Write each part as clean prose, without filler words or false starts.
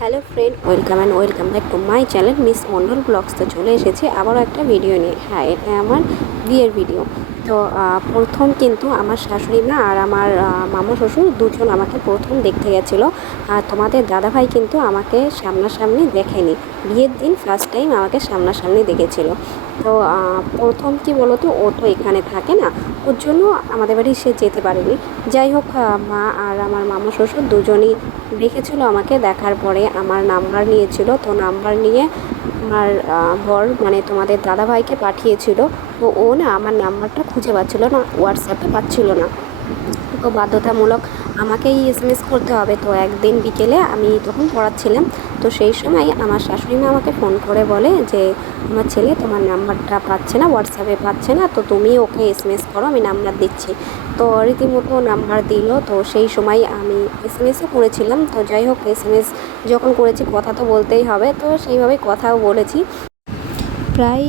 Hello friend, welcome back to my channel Miss Mondal blogs. তো চলে এসেছি আবারও একটা ভিডিও নিয়ে। হ্যাঁ, এটা আমার বিয়ের ভিডিও। তো প্রথম কিন্তু আমার শাশুড়ি মা আর আমার মামা শ্বশুর দুজন আমাকে প্রথম দেখতে গেছিলো। আর তোমাদের দাদাভাই কিন্তু আমাকে সামনাসামনি দেখেনি। বিয়ের দিন ফার্স্ট টাইম আমাকে সামনাসামনি দেখেছিল। তো প্রথম কি বলো তো, ও তো এখানে থাকে না, ওর জন্য আমাদের বাড়ি সে যেতে পারেনি। যাই হোক, মা আর আমার মামা শ্বশুর দুজনই দেখেছিল। আমাকে দেখার পরে আমার নাম্বার নিয়েছিল। তো নাম্বার নিয়ে আমার বর মানে তোমাদের দাদাভাইকে পাঠিয়েছিল। তো ও না আমার নাম্বারটা খুঁজে পাচ্ছিল না, হোয়াটসঅ্যাপে পাচ্ছিল না। তো বাধ্যতামূলক আমাকেই এসএমএস করতে হবে। তো একদিন বিকেলে আমি তখন পড়াচ্ছিলাম। তো সেই সময় আমার শাশুড়ি মা আমাকে ফোন করে বলে যে আমার ছেলে তোমার নাম্বারটা পাচ্ছে না, হোয়াটসঅ্যাপে পাচ্ছে না, তো তুমি ওকে এসএমএস করো, আমি নাম্বার দিচ্ছি। তো রীতিমতো নাম্বার দিল। তো সেই সময় আমি এসএমএসও করেছিলাম। তো যাই হোক, এসএমএস যখন করেছি কথা তো বলতেই হবে, তো সেইভাবে কথাও বলেছি। প্রায়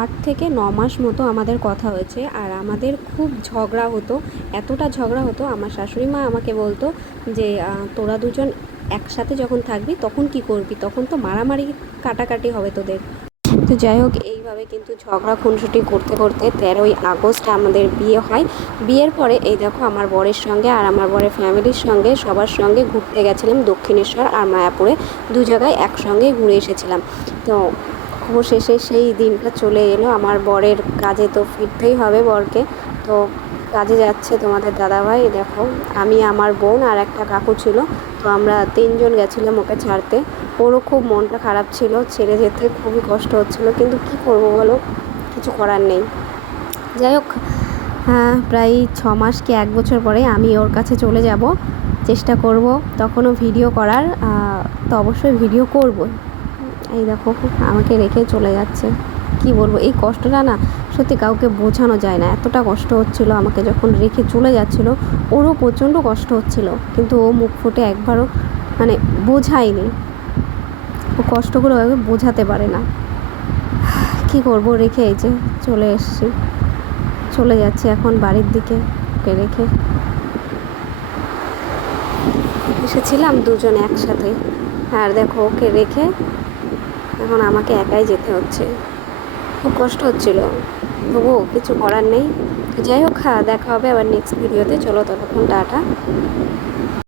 8 থেকে 9 মাস মতো আমাদের কথা হয়েছে। আর আমাদের খুব ঝগড়া হতো, এতটা ঝগড়া হতো। আমার শাশুড়ি মা আমাকে বলতো যে তোরা দুজন একসাথে যখন থাকবি তখন কি করবি, তখন তো মারামারি কাটাকাটি হবে তোদের। তো যাই হোক, এইভাবে কিন্তু ঝগড়া খুনসুটি করতে করতে 13ই আগস্ট আমাদের বিয়ে হয়। বিয়ের পরে এই দেখো আমার বরের সঙ্গে আর আমার বরের ফ্যামিলির সঙ্গে সবার সঙ্গে ঘুরতে গেছিলাম দক্ষিণেশ্বর আর মায়াপুরে। দু জায়গায় একসঙ্গে ঘুরে এসেছিলাম। তো অবশেষে সেই দিনটা চলে এলো। আমার বরের কাজে তো ফিরতেই হবে বরকে। তো কাজে যাচ্ছে তোমাদের দাদাভাই। দেখো, আমি, আমার বোন আর একটা কাকু ছিল। তো আমরা তিনজন গেছিলাম ওকে ছাড়তে। ওরও খুব মনটা খারাপ ছিল, ছেড়ে যেতে খুবই কষ্ট হচ্ছিল, কিন্তু কি করব বলো, কিছু করার নেই। যাই হোক, হ্যাঁ, প্রায় 6 মাস কি 1 বছর পরে আমি ওর কাছে চলে যাব। চেষ্টা করব তখনও ভিডিও করার। তো অবশ্যই ভিডিও করব। এই দেখো, আমাকে রেখে চলে যাচ্ছে। কি বলবো, এই কষ্টটা না সত্যি কাউকে বোঝানো যায় না। এতটা কষ্ট হচ্ছিল আমাকে যখন রেখে চলে যাচ্ছিল। ওরও প্রচণ্ড কষ্ট হচ্ছিল, কিন্তু ও মুখ ফুটে একবারও মানে বোঝায়নি। ও কষ্টগুলো বোঝাতে পারে না। কি করব, রেখে এই যে চলে এসেছি, চলে যাচ্ছি এখন বাড়ির দিকে ওকে রেখে। এসেছিলাম দুজন একসাথে, আর দেখো ওকে রেখে এখন আমাকে একাই যেতে হচ্ছে। খুব কষ্ট হচ্ছিল, তবুও কিছু করার নেই। যাই হোক, দেখা হবে আবার নেক্সট ভিডিওতে। চলো ততক্ষণ টাটা।